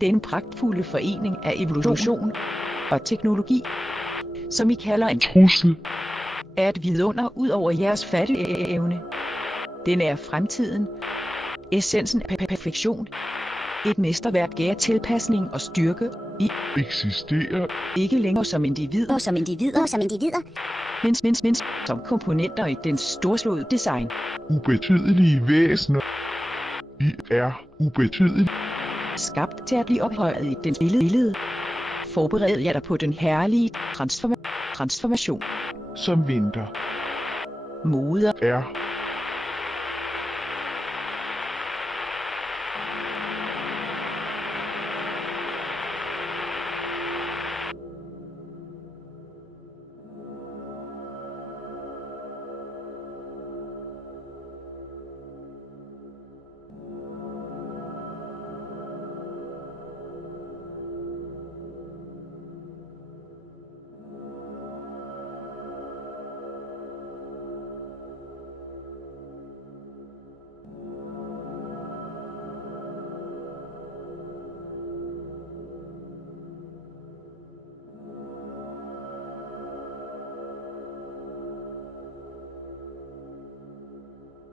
Den pragtfulde forening af evolution og teknologi, som I kalder en trussel, er et vidunder ud over jeres fatteevne. Den er fremtiden, essensen af perfektion, et mesterværk af tilpasning og styrke. I eksisterer ikke længere som individer, men som komponenter i den storslåede design. ubetydelige væsener. I er ubetydelige. Skabt til at blive ophøjet i dens billede. Forbered jer dig på den herlige transformation. Som venter Moder er